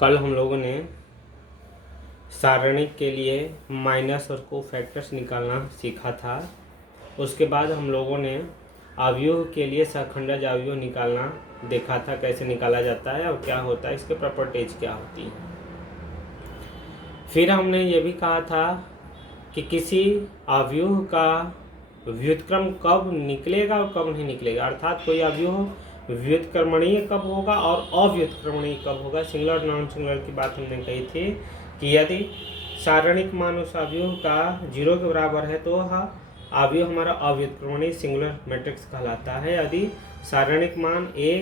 कल हम लोगों ने सारणिक के लिए माइनस और कोफैक्टर्स निकालना सीखा था। उसके बाद हम लोगों ने अवयव के लिए सहखंडज अवयव निकालना देखा था, कैसे निकाला जाता है और क्या होता है, इसके प्रॉपर्टीज क्या होती है। फिर हमने ये भी कहा था कि किसी अवयव का व्युत्क्रम कब निकलेगा और कब नहीं निकलेगा, अर्थात कोई अवयव व्युत्क्रमणीय कब होगा और अव्युत्क्रमणीय कब होगा। सिंगुलर नॉन सिंगुलर की बात हमने कही थी कि यदि सारणिक मान उस अवयव का 0 के बराबर है तो वह अवयव हमारा अव्युत्क्रमणीय सिंगुलर मैट्रिक्स कहलाता है। यदि सारणिक मान a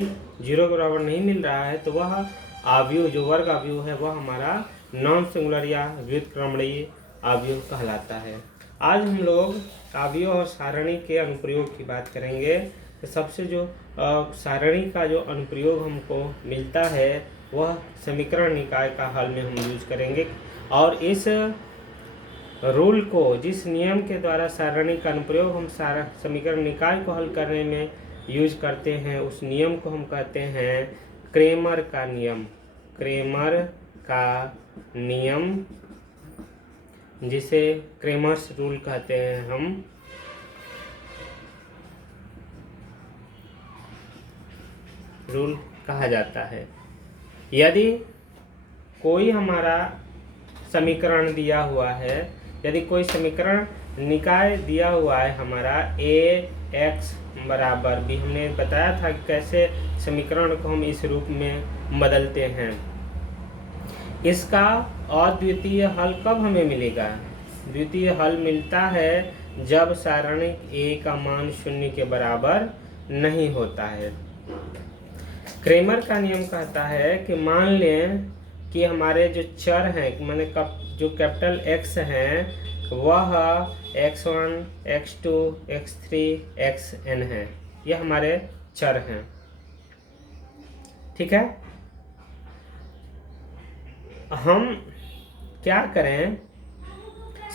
0 के बराबर नहीं मिल रहा है तो वह अवयव जो वर्ग अवयव है वह हमारा नॉन सिंगुलर या व्युत्क्रमणीय अवयव कहलाता है। आज हम लोग अवयव और सारणी के अनुप्रयोग की बात करेंगे। तो सबसे जो सारणी का जो अनुप्रयोग हमको मिलता है वह समीकरण निकाय का हल में हम यूज करेंगे, और इस रूल को, जिस नियम के द्वारा सारणी का अनुप्रयोग हम समीकरण निकाय को हल करने में यूज करते हैं, उस नियम को हम कहते हैं क्रेमर का नियम। क्रेमर का नियम, जिसे क्रेमर्स रूल कहते हैं हम। रूल कहा जाता है। यदि कोई हमारा समीकरण दिया हुआ है, यदि कोई समीकरण निकाय दिया हुआ है हमारा ax बराबर b, हमने बताया था कि कैसे समीकरण को हम इस रूप में बदलते हैं। इसका अद्वितीय हल कब हमें मिलेगा? द्वितीय हल मिलता है जब सारणिक a का मान 0 के बराबर नहीं होता है। क्रेमर का नियम कहता है कि मान लें कि हमारे जो चर हैं, माने जो कैपिटल X हैं, वह x1, x2, x3, xn है। यह हमारे चर हैं, ठीक है। हम क्या करें,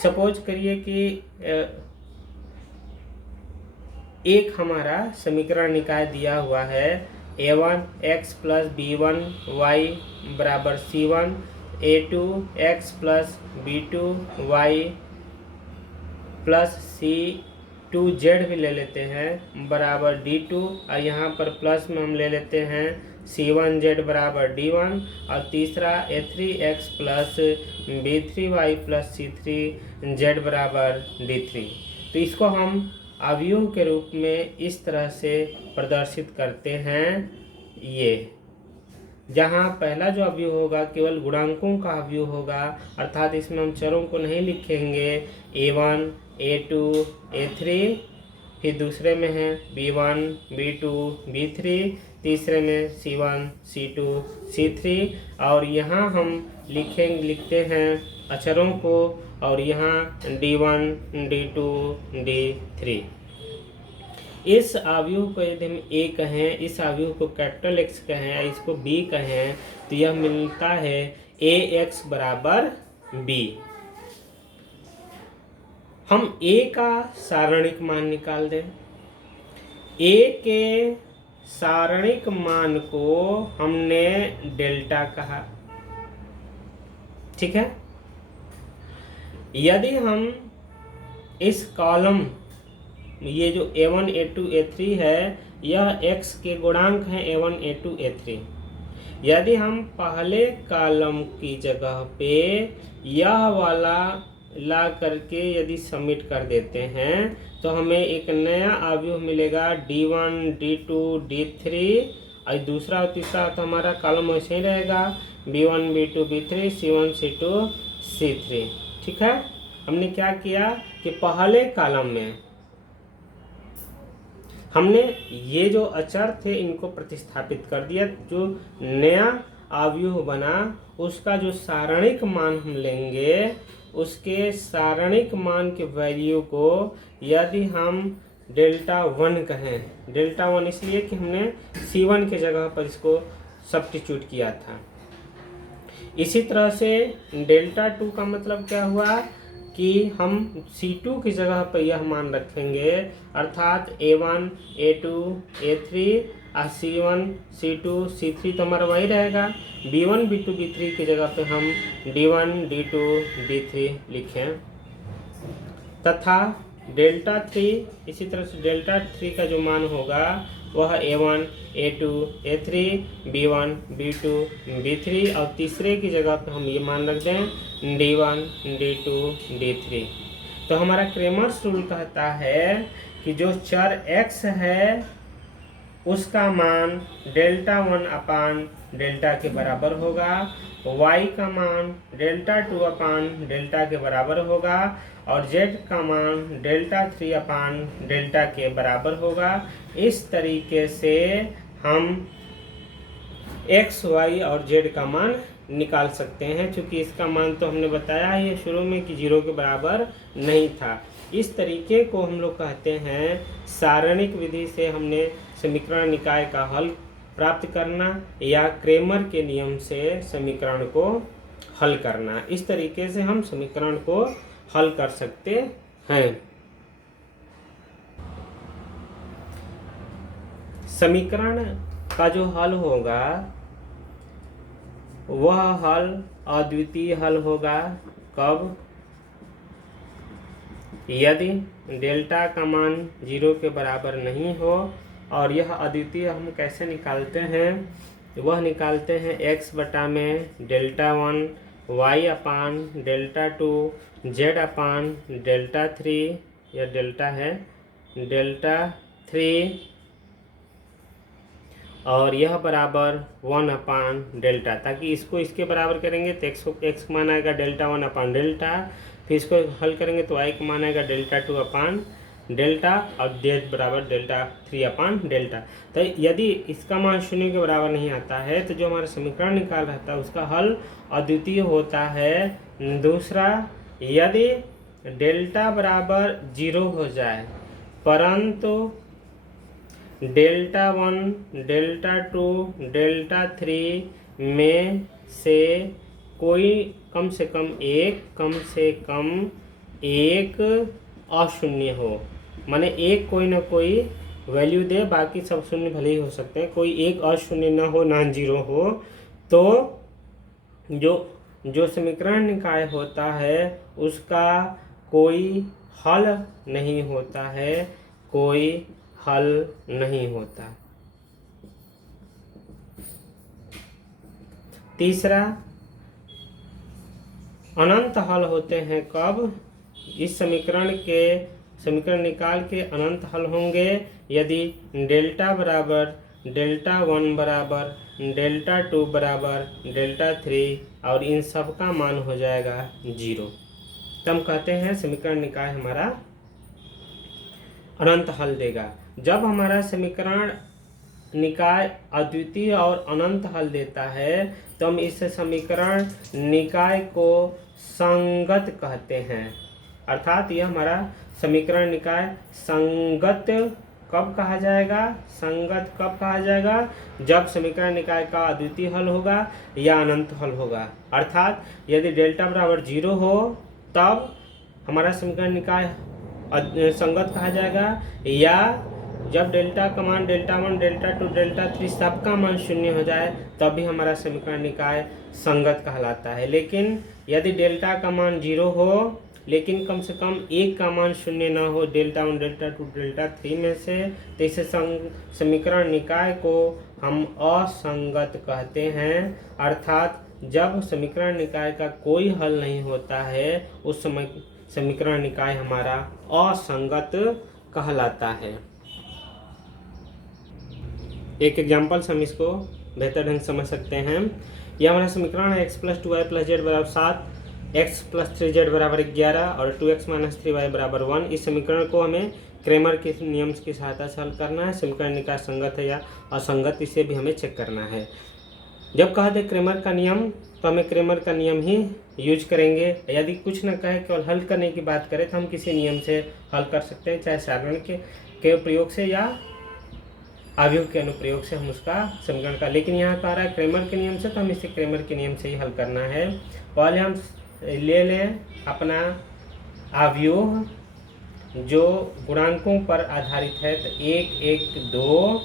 सपोज करिए कि एक हमारा समीकरण निकाय दिया हुआ है a1 x plus b1 y बराबर c1, a2 x plus b2 y plus c2 z भी ले लेते हैं बराबर d2, और यहाँ पर प्लस में हम ले लेते हैं c1z बराबर d1, और तीसरा a3x plus b3y plus c3z बराबर d3। तो इसको हम अवयव के रूप में इस तरह से प्रदर्शित करते हैं। ये जहाँ पहला जो अवयव होगा केवल गुणांकों का अवयव होगा, अर्थात इसमें हम चरों को नहीं लिखेंगे a1, a2, a3, फिर दूसरे में है b1, b2, b3, तीसरे में c1, c2, c3, और यहाँ हम लिखते हैं अचरों को, और यहाँ d1, d2, d3। इस अवयव को यदि हम a कहें, इस अवयव को कैपिटल X कहें, इसको b कहें, तो यह मिलता है ax बराबर b। हम a का सारणिक मान निकाल दें। a के सारणिक मान को हमने डेल्टा कहा, ठीक है। यदि हम इस कॉलम, ये जो a1, a2, a3 है, यह x के गुणांक हैं a1, a2, a3। यदि हम पहले कॉलम की जगह पे यह वाला ला करके यदि सबमिट कर देते हैं तो हमें एक नया अवयव मिलेगा d1, d2, d3, और दूसरा और तीसरा तो हमारा कॉलम वैसे ही रहेगा b1, b2, b3, c1, c2, c3, ठीक है। हमने क्या किया कि पहले कॉलम में हमने ये जो अचर थे इनको प्रतिस्थापित कर दिया। जो नया अवयव बना उसका जो सारणिक मान हम लेंगे, उसके सारणिक मान के वैल्यू को यदि हम डेल्टा 1 कहें, डेल्टा 1 इसलिए कि हमने c1 के जगह पर इसको सब्स्टिट्यूट किया था। इसी तरह से डेल्टा 2 का मतलब क्या हुआ कि हम c2 की जगह पर यह मान रखेंगे, अर्थात a1, a2, a3 C1 C2 C3 तो हमारा वही रहेगा। B1 B2 B3 की जगह पे हम D1 D2 D3 लिखें तथा डेल्टा 3 इसी तरह से डेल्टा 3 का जो मान होगा वह A1 A2 A3 B1 B2 B3 और तीसरे की जगह पे हम ये मान रख दें D1 D2 D3। तो हमारा क्रेमर्स रूल कहता है कि जो चर x है उसका मान डेल्टा 1 अपान डेल्टा के बराबर होगा, y का मान डेल्टा 2 अपान डेल्टा के बराबर होगा और z का मान डेल्टा 3 अपान डेल्टा के बराबर होगा। इस तरीके से हम x, y और z का मान निकाल सकते हैं, क्योंकि इसका मान तो हमने बताया ही शुरू में कि 0 के बराबर नहीं था। इस तरीके को हम लोग कहते हैं सारणिक विधि से हमने समीकरण निकाय का हल प्राप्त करना या क्रेमर के नियम से समीकरण को हल करना। इस तरीके से हम समीकरण को हल कर सकते हैं। समीकरण का जो हल होगा वह हल अद्वितीय हल होगा। कब? यदि डेल्टा का मान 0 के बराबर नहीं हो। और यह अद्वितीय हम कैसे निकालते हैं? वह निकालते हैं x बटा में डेल्टा 1 y अपान डेल्टा 2 z अपान डेल्टा 3 या डेल्टा है डेल्टा 3 और यह बराबर 1 अपान डेल्टा। ताकि इसको इसके बराबर करेंगे तो x मान आएगा डेल्टा 1 अपान डेल्टा, फिर इसको हल करेंगे तो y का मान आएगा डेल्टा 2 अपान डेल्टा और z बराबर डेल्टा 3 अपान डेल्टा। तो यदि इसका मान 0 के बराबर नहीं आता है तो जो हमारा समीकरण निकाल रहता है उसका हल अद्वितीय होता है। दूसरा, यदि डेल्टा बराबर 0 हो जाए परंतु डेल्टा 1 डेल्टा 2 डेल्टा 3 में से कोई कम से कम एक अशून्य हो, माने एक कोई ना कोई वैल्यू दे, बाकी सब शून्य भले ही हो सकते हैं, कोई एक अशून्य ना हो, नॉन जीरो हो, तो जो समीकरण निकाय होता है उसका कोई हल नहीं होता है, कोई हल नहीं होता। तीसरा, अनंत हल होते हैं कब? इस समीकरण निकाल के अनंत हल होंगे यदि डेल्टा बराबर डेल्टा 1 बराबर डेल्टा 2 बराबर डेल्टा 3 और इन सब का मान हो जाएगा 0। तो हम कहते हैं समीकरण निकाय हमारा अनंत हल देगा। जब हमारा समीकरण निकाय अद्वितीय और अनंत हल देता है तो हम इस समीकरण निकाय को संगत कहते हैं। अर्थात यह हमारा समीकरण निकाय संगत कब कहा जाएगा? संगत कब कहा जाएगा? जब समीकरण निकाय का अद्वितीय हल होगा या अनंत हल होगा। अर्थात यदि डेल्टा बराबर 0 हो तब हमारा समीकरण निकाय संगत कहा जाएगा, या जब डेल्टा का मान डेल्टा 1 डेल्टा 2 डेल्टा 3 सबका मान 0 हो जाए तब भी हमारा समीकरण निकाय संगत कहलाता है। लेकिन यदि डेल्टा का मान 0 हो लेकिन कम से कम एक का मान 0 ना हो, डेल्टा 1 डेल्टा 2 डेल्टा 3 में से, तो इसे समीकरण निकाय को हम असंगत कहते हैं। अर्थात जब समीकरण निकाय का कोई हल नहीं होता है उस समय समीकरण निकाय हमारा असंगत कहलाता है। एक एग्जाम्पल से हम इसको बेहतर ढंग से समझ सकते हैं। यह हमारा समीकरण है x + 2y + z बराबर 7, x + 3z बराबर 11 और 2x - 3y बराबर 1। इस समीकरण को हमें क्रेमर के नियम की सहायता से हल करना है। समीकरण निकाय संगत है या असंगत, इसे भी हमें चेक करना है। जब कहा दे क्रेमर का नियम तो हमें क्रेमर का नियम ही यूज करेंगे। यदि कुछ न कहे केवल हल करने की बात करें तो हम किसी नियम से हल कर सकते हैं, चाहे साधारण के प्रयोग से या अवयव के अनुप्रयोग से हम उसका समीकरण का। लेकिन यहाँ कह रहा है क्रेमर के नियम से, तो हम इसे क्रेमर के नियम से ही हल करना है। पहले हम ले लें अपना अवयव जो गुणांकों पर आधारित है, तो 1 1 2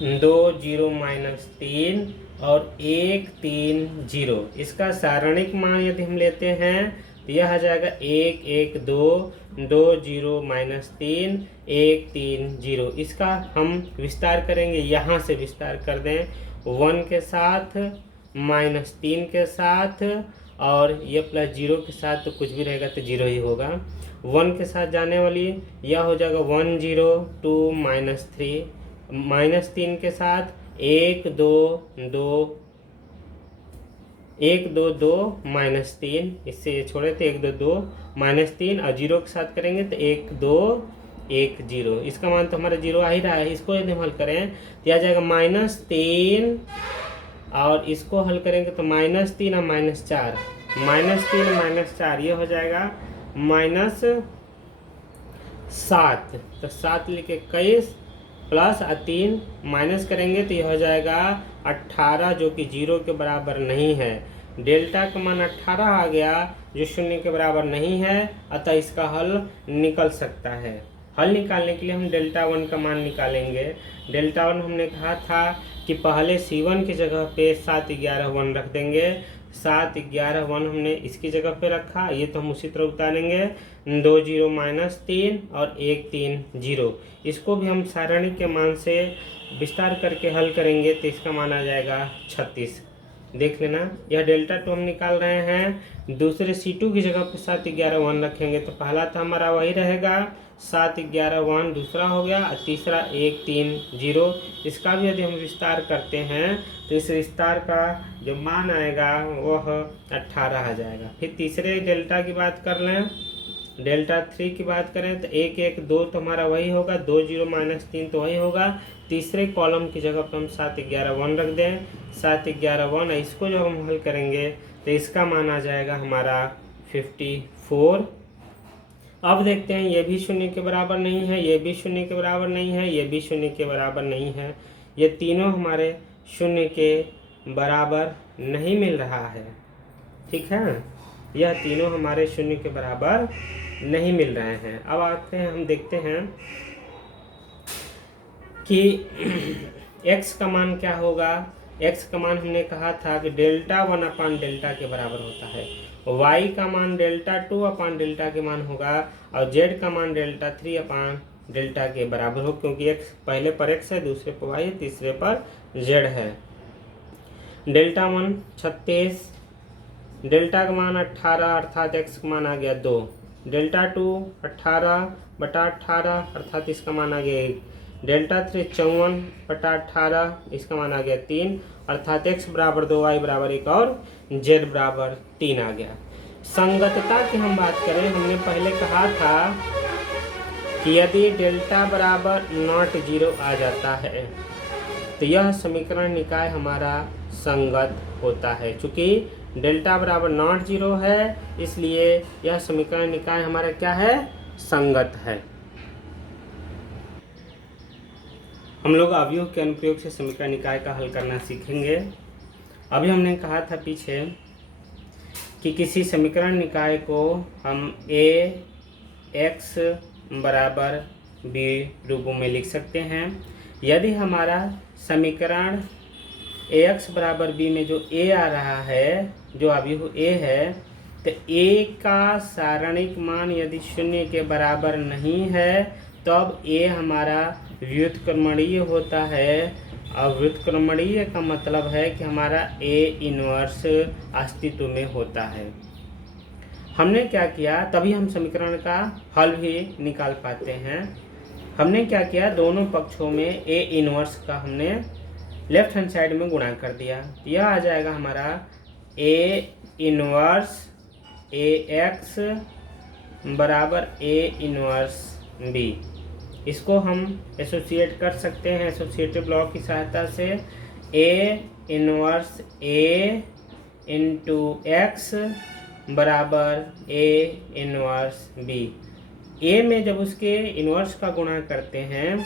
2 0 -3 और 1 3 0। इसका सारणिक मान यदि हम लेते हैं तो यह आ जाएगा 1 1 2 2 0 -3 1 3 0। इसका हम विस्तार करेंगे, यहाँ से विस्तार कर दें 1 के साथ -3 के साथ और ये +0 के साथ, तो कुछ भी रहेगा तो 0 ही होगा। 1 के साथ जाने वाली यह हो जाएगा 1 0 2 -3 -3 के साथ 1 2 2 1 2 2 -3, इससे छोड़े थे 1 2 2 -3 और 0 के साथ करेंगे तो 1 2 1 0। इसका मान तो हमारा 0 आ ही रहा है। इसको यदि हम हल करें तो आ जाएगा -3 और इसको हल करेंगे तो -3 और -4, -3 -4 ये हो जाएगा -7। तो 7 लिखे 21 प्लस 3 माइनस करेंगे तो यह हो जाएगा 18, जो कि 0 के बराबर नहीं है। डेल्टा का मान 18 आ गया जो 0 के बराबर नहीं है, अतः इसका हल निकल सकता है। हल निकालने के लिए हम डेल्टा 1 का मान निकालेंगे। डेल्टा 1 हमने कहा था कि पहले C1 की जगह पे 7 11 1 रख देंगे। 7 11 1 हमने इसकी जगह पे रखा, ये तो हम उसी तरह उतारेंगे। 2 0 -3 और 1 3 0। इसको भी हम सारणी के मान से विस्तार करके हल करेंगे तो इसका मान आ जाएगा 36। देख लेना, यह डेल्टा 2 हम निकाल रहे हैं। दूसरे C2 की जगह पे 7 11 1 रखेंगे तो पहला तो हमारा वही रहेगा 7 11 1, दूसरा हो गया और तीसरा 1 3 0। इसका भी यदि हम विस्तार करते हैं तो इस विस्तार का जो मान आएगा वह 18 आ जाएगा। फिर तीसरे डेल्टा की बात कर लें, डेल्टा 3 की बात करें तो 1 1 2 तो हमारा वही होगा, 2 0 -3 तो वही होगा। तीसरे कॉलम की जगह पर हम 7 11 1 रख दें, 7 11 1। इसको जो हम हल करेंगे तो इसका मान आ जाएगा हमारा 54। अब देखते हैं, ये भी 0 के बराबर नहीं है, ये भी 0 के बराबर नहीं है, ये भी 0 के बराबर नहीं है। ये तीनों हमारे 0 के बराबर नहीं मिल रहा है। ठीक है, यह तीनों हमारे 0 के बराबर नहीं मिल रहे हैं। अब आते हैं, हम देखते हैं कि x का मान क्या होगा। x का मान हमने कहा था कि डेल्टा 1 अपान डेल्टा के बराबर होता है। y का मान डेल्टा 2 अपान डेल्टा के मान होगा और z का मान डेल्टा 3 अपान डेल्टा के बराबर हो, क्योंकि x पहले पर x है, दूसरे पर y है, तीसरे पर z है। डेल्टा 1 36, डेल्टा का मान 18 अर्थात x का मान आ गया 2। डेल्टा 2 18/18 अर्थात इसका मान आ गया 1। डेल्टा 3 54/18, इसका मान आ गया 3 अर्थात x बराबर 2, y बराबर 1 और z बराबर 3 आ गया। संगतता की हम बात करें, हमने पहले कहा था कि यदि डेल्टा बराबर नॉट 0 आ जाता है तो यह समीकरण निकाय हमारा संगत होता है। चूँकि डेल्टा बराबर नॉट 0 है, इसलिए यह समीकरण निकाय हमारा क्या है, संगत है। हम लोग अवयव के अनुप्रयोग से समीकरण निकाय का हल करना सीखेंगे। अभी हमने कहा था पीछे कि किसी समीकरण निकाय को हम ax बराबर b रूप में लिख सकते हैं। यदि हमारा समीकरण ax बराबर b में जो a आ रहा है, जो अवयव a है, तो a का सारणिक मान यदि 0 के बराबर नहीं है तब a हमारा व्युत्क्रमणीय होता है। और व्युत्क्रमणीय का मतलब है कि हमारा a इनवर्स अस्तित्व में होता है। हमने क्या किया, तभी हम समीकरण का हल भी निकाल पाते हैं। हमने क्या किया, दोनों पक्षों में a इनवर्स का हमने लेफ्ट हैंड साइड में गुणा कर दिया। यह आ जाएगा हमारा a इनवर्स ax बराबर a इनवर्स b। इसको हम एसोसिएट कर सकते हैं एसोसिएटिव लॉ की सहायता से। a inverse a into x बराबर a इनवर्स b। a में जब उसके इनवर्स का गुणा करते हैं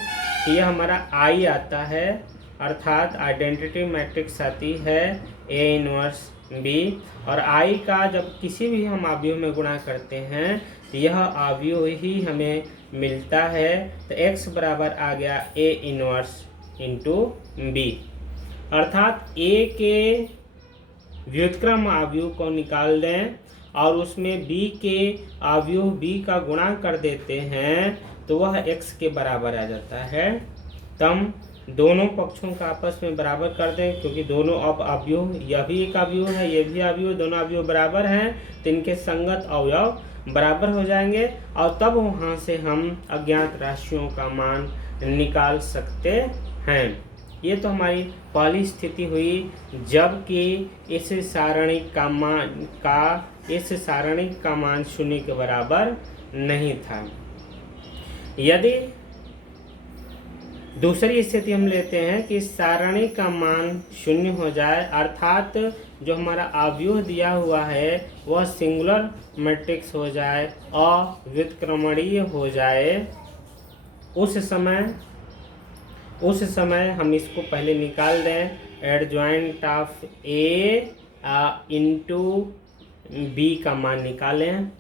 तो यह हमारा I आता है, अर्थात आइडेंटिटी मैट्रिक्स आती है a इनवर्स b। और I का जब किसी भी हम अवयव में गुणा करते हैं तो यह अवयव ही हमें मिलता है। तो x बराबर आ गया a इनवर्स इंटू बी, अर्थात ए के व्युत्क्रम अवयव को निकाल दें और उसमें बी के अवयव बी का गुणा कर देते हैं तो वह एक्स के बराबर आ जाता है। तब दोनों पक्षों का आपस में बराबर कर दें, क्योंकि दोनों अब अवयव, यह भी एक अवयव है, यह भी अवयव, दोनों अवयव बराबर हैं तो इनके संगत अवयव बराबर हो जाएंगे और तब वहाँ से हम अज्ञात राशियों का मान निकाल सकते हैं। ये तो हमारी पहली स्थिति हुई जबकि इस सारणिक का मान शून्य के बराबर नहीं था। यदि दूसरी स्थिति हम लेते हैं कि सारणी का मान शून्य हो जाए, अर्थात जो हमारा अवयव दिया हुआ है वह सिंगुलर मैट्रिक्स हो जाए, अव्युत्क्रमणीय हो जाए, उस समय हम इसको पहले निकाल दें। Adjoint of A into B का मान निकालें,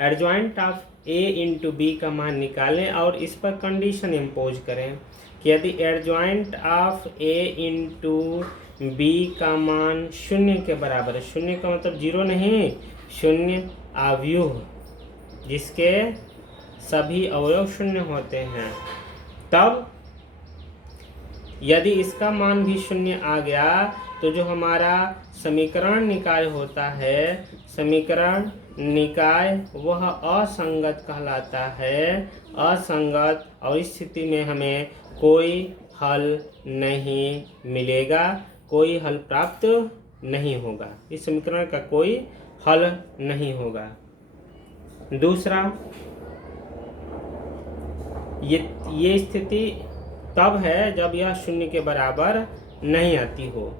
adjoint of A into B का मान निकालें और इस पर कंडीशन इम्पोज करें कि यदि adjoint of A into B का मान शून्य के बराबर है, शून्य का मतलब जीरो नहीं, शून्य अवयव जिसके सभी अवयव शून्य होते हैं, तब यदि इसका मान भी शून्य आ गया तो जो हमारा समीकरण निकाय होता है, समीकरण निकाय वह असंगत कहलाता है, असंगत, और इस स्थिति में हमें कोई हल नहीं मिलेगा, कोई हल प्राप्त नहीं होगा, इस समीकरण का कोई हल नहीं होगा। दूसरा, ये स्थिति तब है जब यह शून्य के बराबर नहीं आती हो।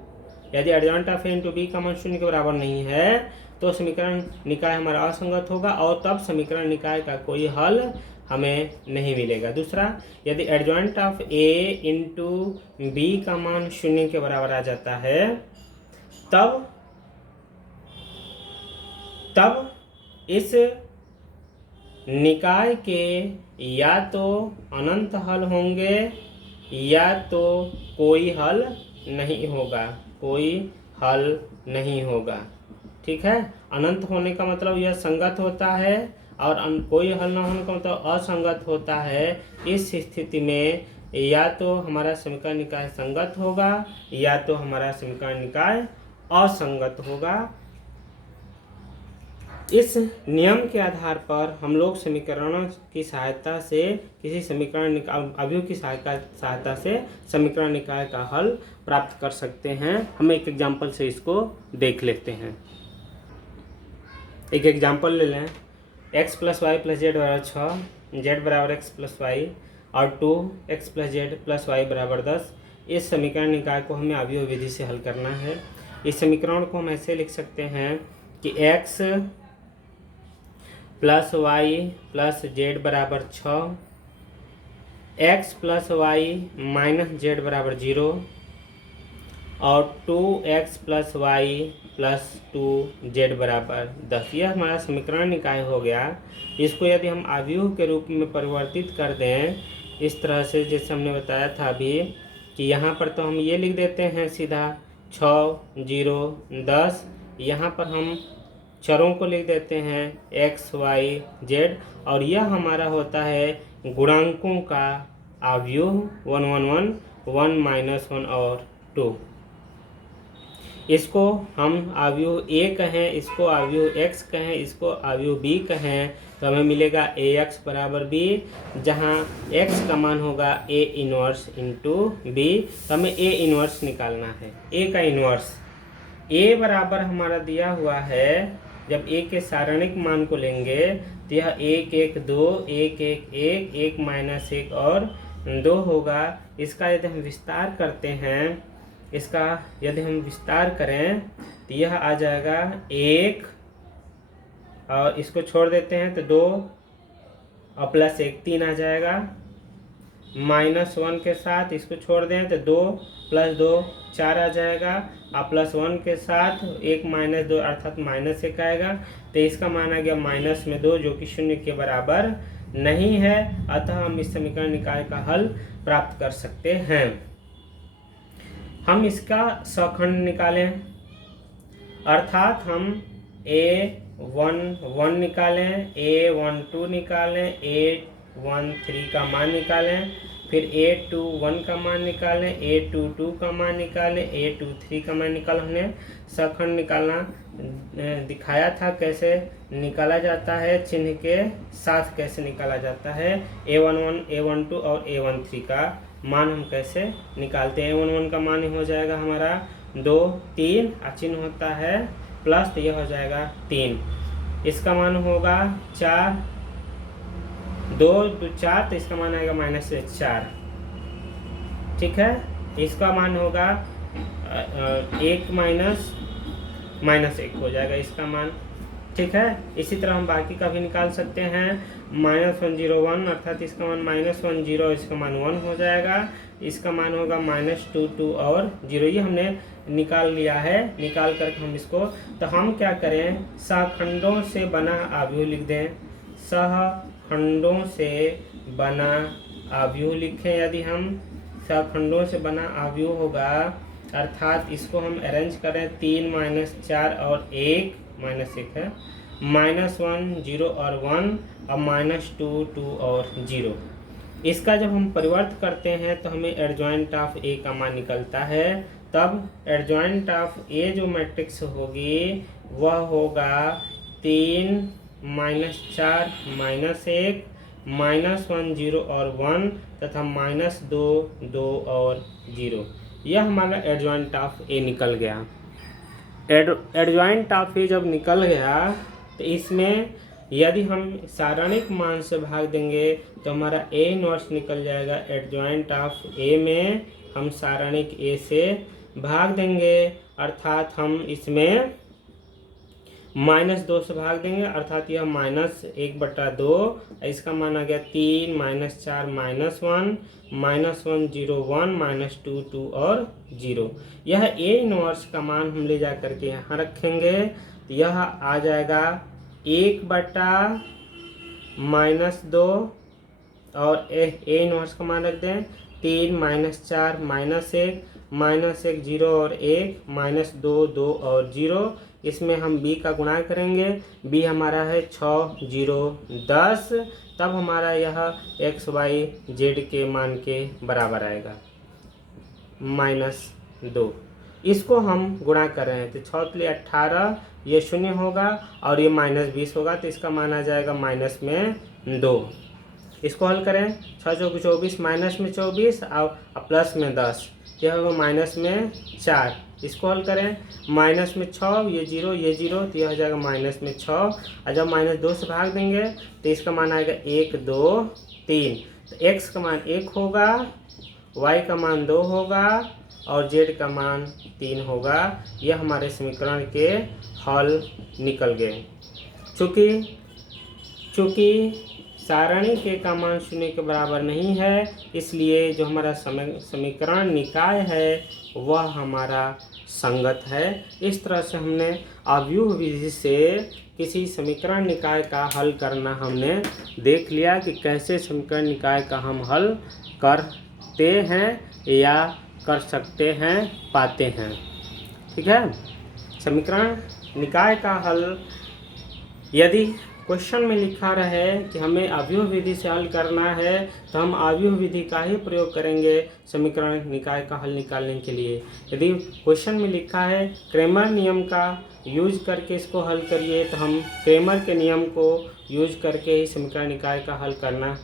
यदि adjoint of A into B का मान शून्य के बराबर नहीं है तो समीकरण निकाय हमारा असंगत होगा और तब समीकरण निकाय का कोई हल हमें नहीं मिलेगा। दूसरा, यदि adjoint of A into B का मान शून्य के बराबर आ जाता है तब इस निकाय के या तो अनंत हल होंगे या तो कोई हल नहीं होगा, कोई हल नहीं होगा। ठीक है, अनंत होने का मतलब यह संगत होता है और कोई हल न होने का मतलब असंगत होता है। इस स्थिति में या तो हमारा समीकरण निकाय संगत होगा या तो हमारा समीकरण निकाय असंगत होगा। इस नियम के आधार पर हम लोग समीकरणों की सहायता से किसी समीकरण अवयव की सहायता से समीकरण निकाय का हल प्राप्त कर सकते हैं। हम एक एग्जांपल से इसको देख लेते हैं। एक एग्जांपल ले लें, x plus Y plus Z बराबर 6, जेड बराबर x प्लस वाई और 2x plus Z plus Y बराबर 10। इस समीकरण निकाय को हमें अवयव विधि से हल करना है। इस समीकरण को हम ऐसे लिख सकते हैं कि x plus Y plus Z बराबर 6, x plus Y minus Z बराबर 0 और 2x plus Y plus 2z बराबर 10। यह हमारा समीकरण निकाय हो गया। इसको यदि हम अवयव के रूप में परिवर्तित कर दें इस तरह से, जैसे हमने बताया था अभी कि यहाँ पर तो हम ये लिख देते हैं सीधा 6, 0, 10। यहाँ पर हम चरों को लिख देते हैं x, y, z और यह हमारा होता है गुणांकों का अवयव 1, 1, 1, 1, -1 और 2। इसको हम अवयव a कहें, इसको अवयव x कहें, इसको अवयव b कहें तो हमें मिलेगा ax बराबर b, जहाँ x का मान होगा a इनवर्स इंटू b। तो हमें a इनवर्स निकालना है, a का इनवर्स। a बराबर हमारा दिया हुआ है, जब a के सारणिक मान को लेंगे तो यह 1, 1, 2, 1, 1, 1, 1 -1 और 2 होगा। इसका यदि हम विस्तार करते हैं, इसका यदि हम विस्तार करें तो यह आ जाएगा 1 और इसको छोड़ देते हैं तो 2 और प्लस 1 3 आ जाएगा। -1 के साथ इसको छोड़ दें तो 2 + 2 4 आ जाएगा और +1 के साथ 1 - 2 अर्थात -1 आएगा। तो इसका मान आ गया -2 जो कि 0 के बराबर नहीं है। अतः हम इस समीकरण निकाय का हल प्राप्त कर सकते हैं। हम इसका सखंड निकालें, अर्थात हम A11 निकालें, A12 निकालें, A13 का मान निकालें, फिर A21 का मान निकालें, A22 का मान निकालें, A23 का मान निकालें। हमने सखंड निकालना दिखाया था कैसे निकाला जाता है, चिन्ह के साथ कैसे निकाला जाता है। A11, A12 और A13 का मान हम कैसे निकालते हैं। A11 का मान हो जाएगा हमारा 2, 3, चिन्ह होता है प्लस, तो यह हो जाएगा 3। इसका मान होगा 4, 2, 4, तो इसका मान आएगा -4। ठीक है, इसका मान होगा 1 -1 हो जाएगा इसका मान। ठीक है, इसी तरह हम बाकी का भी निकाल सकते हैं। -101 अर्थात इसका मान -10, इसका मान 1 हो जाएगा। इसका मान होगा -2 और 0। ये हमने निकाल लिया है। निकाल करके हम इसको, तो हम क्या करें, सहखंडों से बना अवयव लिख दें। सहखंडों से बना अवयव लिखें। यदि हम सहखंडों से बना अवयव होगा, अर्थात इसको हम अरेंज करें 3 -4 और 1 -1 है, -1 0 और 1 और -2 2 और 0। इसका जब हम परिवर्त करते हैं तो हमें एडजॉइंट ऑफ ए का मान निकलता है। तब एडजॉइंट ऑफ ए जो मैट्रिक्स होगी वह होगा 3 -4 -1 -1 0 और 1 तथा -2 2 और 0। यह हमारा एडजॉइंट ऑफ ए निकल गया। एडजॉइंट ऑफ ए जब निकल गया तो इसमें यदि हम सारणिक मान से भाग देंगे तो हमारा ए इनवर्स निकल जाएगा। एडजॉइंट ऑफ ए में हम सारणिक ए से भाग देंगे, अर्थात हम इसमें -2 से भाग देंगे, अर्थात यह -1/2। इसका मान आ गया 3 -4 -1 -1 0 1 -2 2 और 0। यह ए इनवर्स का मान हम ले जा करके यहाँ रखेंगे। यह आ जाएगा 1/-2 और ए इनवर्स का मान रख दें 3 -4 -1 -1 0 और 1 -2 2 और 0। इसमें हम b का गुणा करेंगे। b हमारा है 6 0 10। तब हमारा यह x y z के मान के बराबर आएगा -2। इसको हम गुणा कर रहे हैं तो 6 के लिए 18, ये 0 होगा और ये -20 होगा, तो इसका मान आ जाएगा -2। इसको हल करें, 6 चौके 24, माइनस में 24 और प्लस में 10, यह होगा -4। इसको हल करें, माइनस में 6, ये 0 ये 0, तो यह हो जाएगा -6। और जब -2 से भाग देंगे तो इसका मान आएगा 1 2 3। तो x का मान 1 होगा, y का मान 2 होगा और z का मान 3 होगा। यह हमारे समीकरण के हल निकल गए। चूँकि सारणी के का मान 0 के बराबर नहीं है, इसलिए जो हमारा समीकरण निकाय है वह हमारा संगत है। इस तरह से हमने अव्यूह विधि से किसी समीकरण निकाय का हल करना हमने देख लिया कि कैसे समीकरण निकाय का हम हल करते हैं या कर सकते हैं, पाते हैं। ठीक है, समीकरण निकाय का हल यदि क्वेश्चन में लिखा रहे कि हमें अव्यूह विधि से हल करना है तो हम अव्यूह विधि का ही प्रयोग करेंगे समीकरण निकाय का हल निकालने के लिए। यदि क्वेश्चन में लिखा है क्रेमर नियम का यूज करके इसको हल करिए, तो हम क्रेमर के नियम को यूज करके ही समीकरण निकाय का हल करना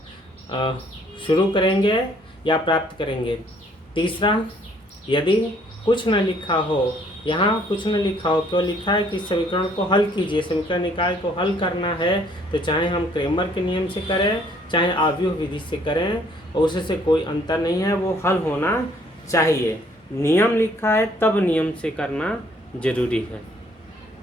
शुरू करेंगे या प्राप्त करेंगे। तीसरा, यदि कुछ न लिखा हो, यहाँ कुछ न लिखा हो, क्यों लिखा है कि समीकरण को हल कीजिए, समीकरण निकाय को हल करना है, तो चाहे हम क्रेमर के नियम से करें चाहे अव्यूह विधि से करें, उससे कोई अंतर नहीं है, वो हल होना चाहिए। नियम लिखा है तब नियम से करना जरूरी है।